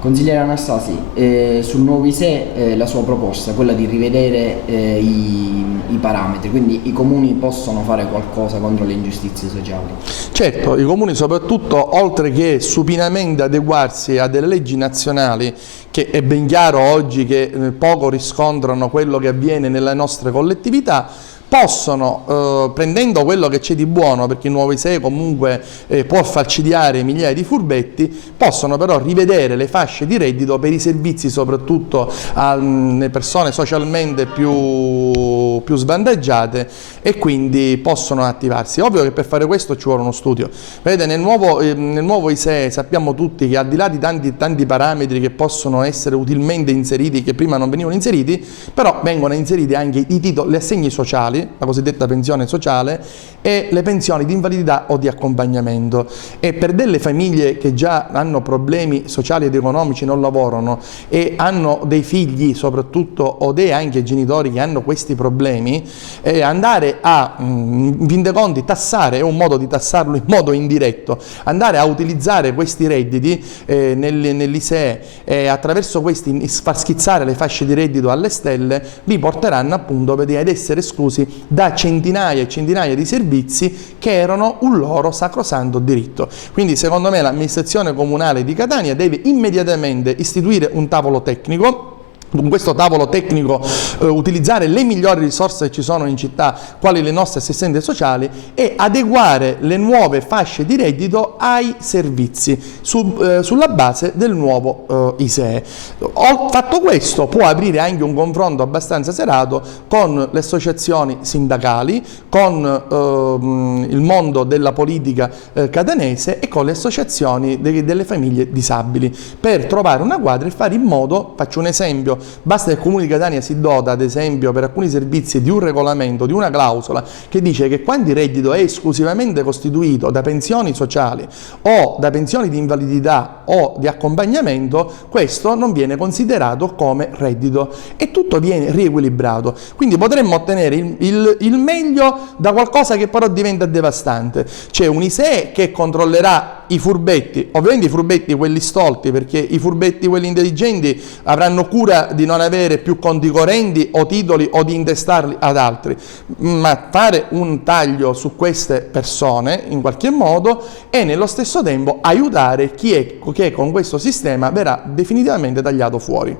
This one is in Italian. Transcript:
Consigliere Anastasi, sul nuovo ISEE la sua proposta è quella di rivedere i parametri, quindi i comuni possono fare qualcosa contro le ingiustizie sociali? Certo, i comuni soprattutto, oltre che supinamente adeguarsi a delle leggi nazionali, che è ben chiaro oggi che poco riscontrano quello che avviene nelle nostre collettività, possono, prendendo quello che c'è di buono, perché il nuovo ISEE comunque può falcidiare migliaia di furbetti, possono però rivedere le fasce di reddito per i servizi soprattutto alle persone socialmente più svantaggiate, e quindi possono attivarsi. Ovvio che per fare questo ci vuole uno studio. Vedete, nel nuovo ISEE sappiamo tutti che, al di là di tanti parametri che possono essere utilmente inseriti, che prima non venivano inseriti, però vengono inseriti anche i titoli, gli assegni sociali, la cosiddetta pensione sociale, e le pensioni di invalidità o di accompagnamento. E per delle famiglie che già hanno problemi sociali ed economici, non lavorano e hanno dei figli soprattutto, o dei anche genitori che hanno questi problemi, andare a, in fin dei conti, tassare è un modo di tassarlo in modo indiretto, andare a utilizzare questi redditi nell'ISEE e attraverso questi far schizzare le fasce di reddito alle stelle, li porteranno appunto ad essere esclusi da centinaia e centinaia di servizi che erano un loro sacrosanto diritto. Quindi secondo me l'amministrazione comunale di Catania deve immediatamente istituire un tavolo tecnico. Con questo tavolo tecnico utilizzare le migliori risorse che ci sono in città, quali le nostre assistenti sociali, e adeguare le nuove fasce di reddito ai servizi sulla base del nuovo ISEE. Fatto questo, può aprire anche un confronto abbastanza serrato con le associazioni sindacali, con il mondo della politica catanese e con le associazioni delle famiglie disabili, per trovare una quadra e fare in modo, faccio un esempio, basta che il Comune di Catania si dota, ad esempio, per alcuni servizi di un regolamento, di una clausola che dice che quando il reddito è esclusivamente costituito da pensioni sociali o da pensioni di invalidità o di accompagnamento, questo non viene considerato come reddito e tutto viene riequilibrato. Quindi potremmo ottenere il meglio da qualcosa che però diventa devastante. C'è un ISEE che controllerà i furbetti, ovviamente i furbetti quelli stolti, perché i furbetti quelli intelligenti avranno cura di non avere più conti correnti o titoli o di intestarli ad altri, ma fare un taglio su queste persone in qualche modo e nello stesso tempo aiutare chi è che con questo sistema verrà definitivamente tagliato fuori.